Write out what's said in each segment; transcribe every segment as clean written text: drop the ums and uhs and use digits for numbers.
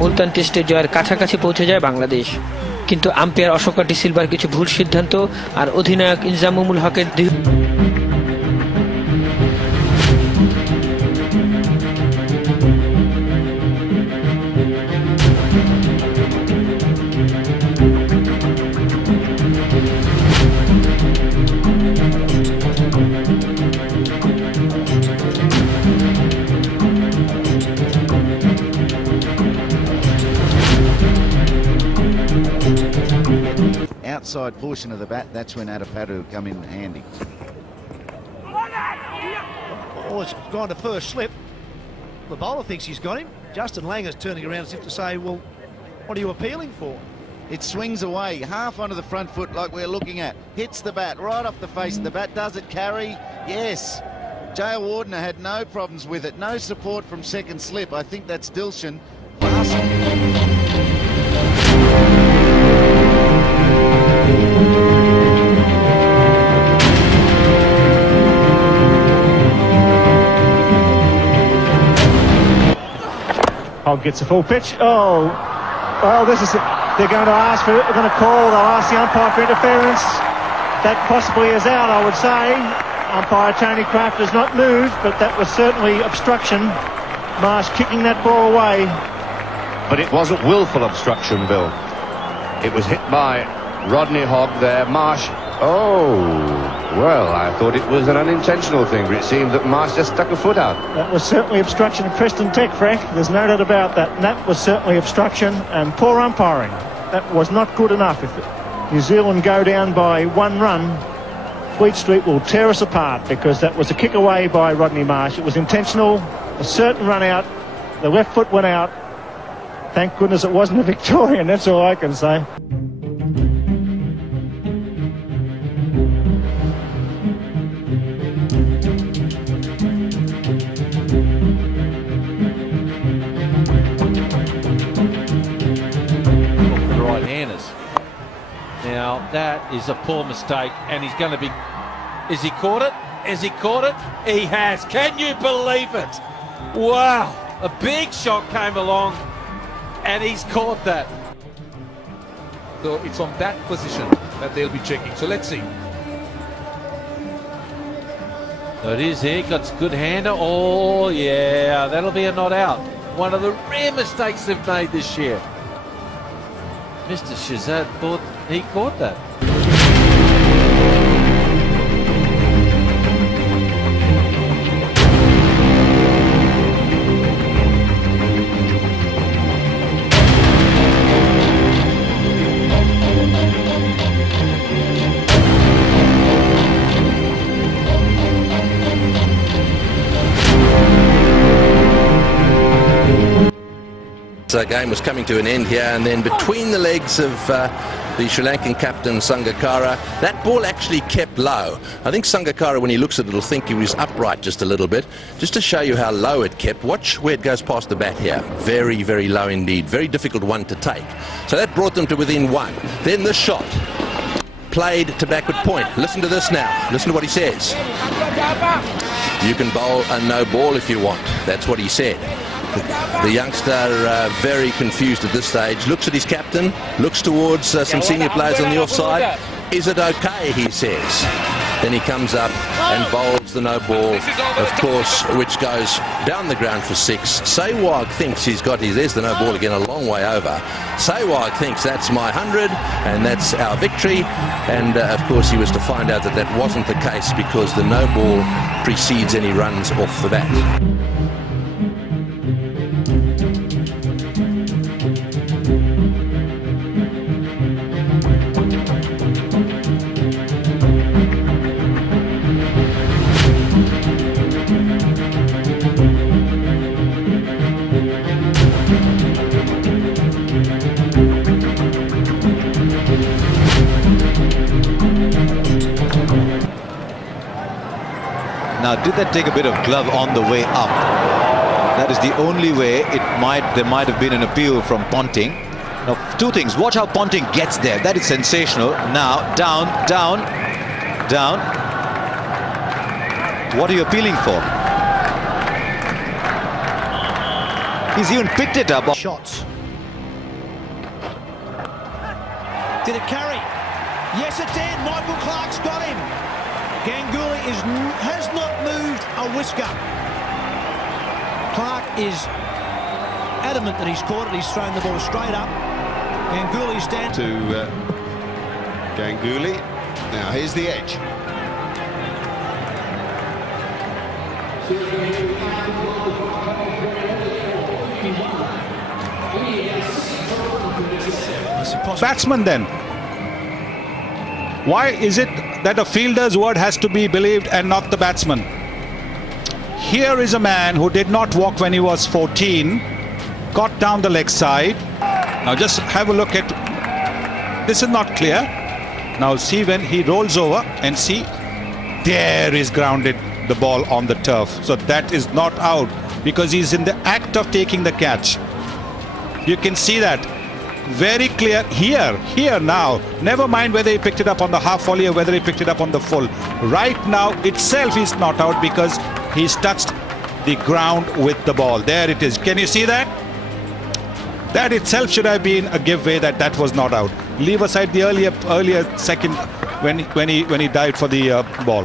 মুলতান টেস্টে জয়ের কাছাকাছি পৌঁছে যায় বাংলাদেশ, কিন্তু আম্পায়ার অশোক ডি সিলভার কিছু ভুল সিদ্ধান্ত আর অধিনায়ক ইনজামুল হকের outside portion of the bat, that's when Adapadu would come in handy. Oh, it's gone to first slip. The bowler thinks he's got him. Justin Langer's turning around as if to say, well, what are you appealing for? It swings away, half onto the front foot like we're looking at. Hits the bat right off the face of the bat. Does it carry? Yes. Jaya Wardner had no problems with it. No support from second slip. I think that's Dilshan. Hogg gets a full pitch. Oh, well, this is it. They're going to ask for it. They're going to call. They'll ask the umpire for interference. That possibly is out, I would say. Umpire Tony Kraft has not moved, but that was certainly obstruction. Marsh kicking that ball away. But it wasn't willful obstruction, Bill. It was hit by Rodney Hogg there. Marsh. Oh, well, I thought it was an unintentional thing, but it seemed that Marsh just stuck a foot out. That was certainly obstruction of Preston Tech, Frank. There's no doubt about that. And that was certainly obstruction and poor umpiring. That was not good enough. If New Zealand go down by one run, Fleet Street will tear us apart, because that was a kick away by Rodney Marsh. It was intentional, a certain run out. The left foot went out. Thank goodness it wasn't a Victorian, that's all I can say. Now, that is a poor mistake, and he's going to be... Has he caught it? Has he caught it? He has. Can you believe it? Wow. A big shot came along, and he's caught that. So it's on that position that they'll be checking. So let's see. So it is here. Got good hander. Oh, yeah. That'll be a not out. One of the rare mistakes they've made this year. Mr. Shazad thought he caught that. The game was coming to an end here, and then between the legs of the Sri Lankan captain Sangakkara, that ball actually kept low. I think Sangakkara, when he looks at it, will think he was upright just a little bit. Just to show you how low it kept, watch where it goes past the bat here. Very, very low indeed. Very difficult one to take. So that brought them to within one. Then the shot played to backward point. Listen to this now. Listen to what he says. You can bowl a no ball if you want. That's what he said. The youngster very confused at this stage, looks at his captain, looks towards some senior players on the offside. Is it okay, he says. Then he comes up and bowls the no ball, of course, which goes down the ground for 6. Sehwag thinks he's got his, there's the no ball again, a long way over. Sehwag thinks that's my 100 and that's our victory, and of course he was to find out that that wasn't the case, because the no ball precedes any runs off the bat. Now, did that take a bit of glove on the way up? that is the only way there might have been an appeal from Ponting. Now, two things. Watch how Ponting gets there. That is sensational. Now, down, down, down. What are you appealing for? He's even picked it up. Shots. Did it carry? Yes, it did. Michael Clark's got him. Ganguly has not moved a whisker. Clark is adamant that he's caught it. He's thrown the ball straight up. Ganguly's down. To Ganguly. Now, here's the edge. Batsman then. Why is it that a fielder's word has to be believed and not the batsman? Here is a man who did not walk when he was 14, got down the leg side. Now just have a look at, this is not clear. Now see when he rolls over and see, there is grounded the ball on the turf. So that is not out because he's in the act of taking the catch. You can see that. Very clear here now. Never mind whether he picked it up on the half volley or whether he picked it up on the full. Right now itself is not out because he's touched the ground with the ball. There it is. Can you see that? That itself should have been a giveaway that was not out. Leave aside the earlier second when he dived for the ball.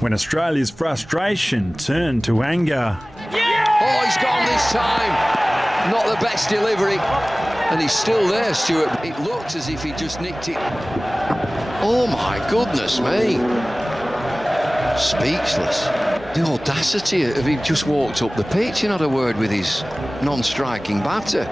When Australia's frustration turned to anger. Oh, he's gone this time. Not the best delivery. And he's still there, Stuart. It looked as if he just nicked it. Oh, my goodness me. Speechless. The audacity of him just walked up the pitch and had a word with his non-striking batter.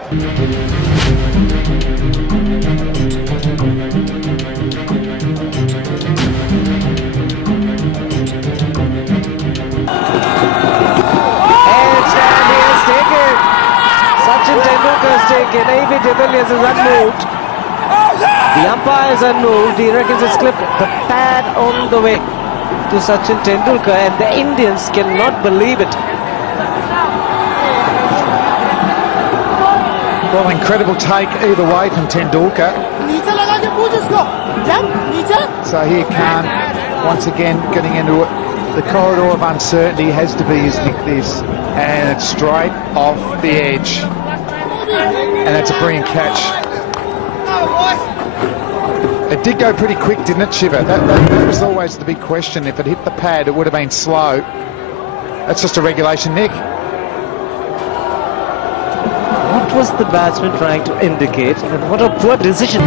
Taken. A.B. de Villiers is unmoved. The umpire is unmoved. He reckons it's clipped the pad on the way to Sachin Tendulkar, and the Indians cannot believe it. Well, incredible take either way from Tendulkar. Zahir Khan once again getting into the corridor of uncertainty. Has to be his nick this, and it's straight off the edge. And that's a brilliant catch. It did go pretty quick, didn't it, Shiva? That was always the big question. If it hit the pad, it would have been slow. That's just a regulation nick. What was the batsman trying to indicate? And what a poor decision.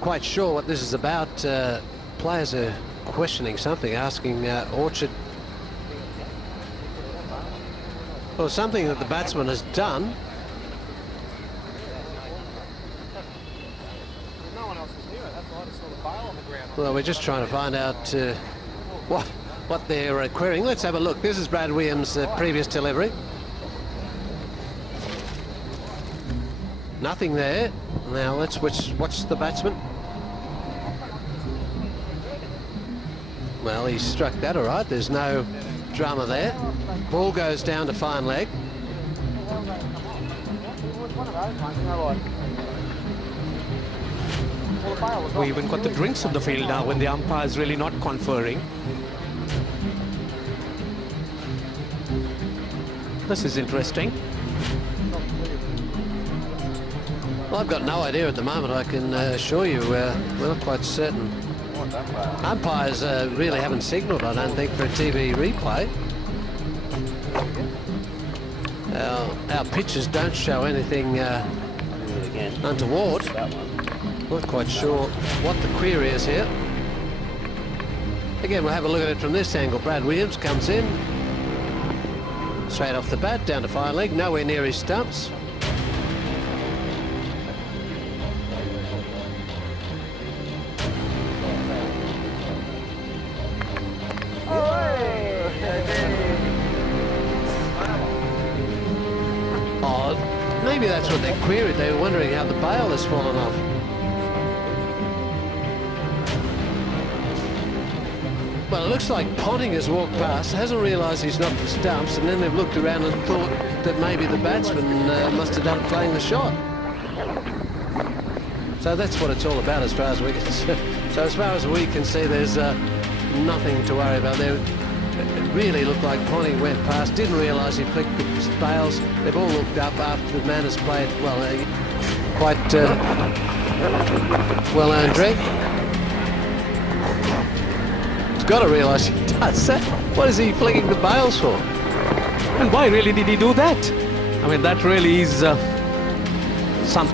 Quite sure what this is about. Players are questioning something, asking Orchard, well, something that the batsman has done. Well, we're just trying to find out what they're querying. Let's have a look. This is Brad Williams' previous delivery. Nothing there. Now let's watch the batsman. Well, he struck that all right. There's no drama there. Ball goes down to fine leg. We even got the drinks of the field now when the umpire is really not conferring. This is interesting. Well, I've got no idea at the moment, I can assure you. We're not quite certain. Umpires really haven't signalled, I don't think, for a TV replay. our pictures don't show anything untoward. Not quite sure what the query is here. Again, we'll have a look at it from this angle. Brad Williams comes in straight off the bat, down to fire leg, nowhere near his stumps. Oh, maybe that's what they queried. They were wondering how the bail has fallen off. Well, it looks like Ponting has walked past, hasn't realised he's knocked the stumps, and then they've looked around and thought that maybe the batsman must have done playing the shot. So that's what it's all about as far as we can see. So as far as we can see, there's nothing to worry about there. It really looked like Ponting went past, didn't realise he flicked the bails. They've all looked up after the man has played, well, quite well-earned drink. Got to realise he does that. What is he flicking the bails for? And why really did he do that? I mean, that really is some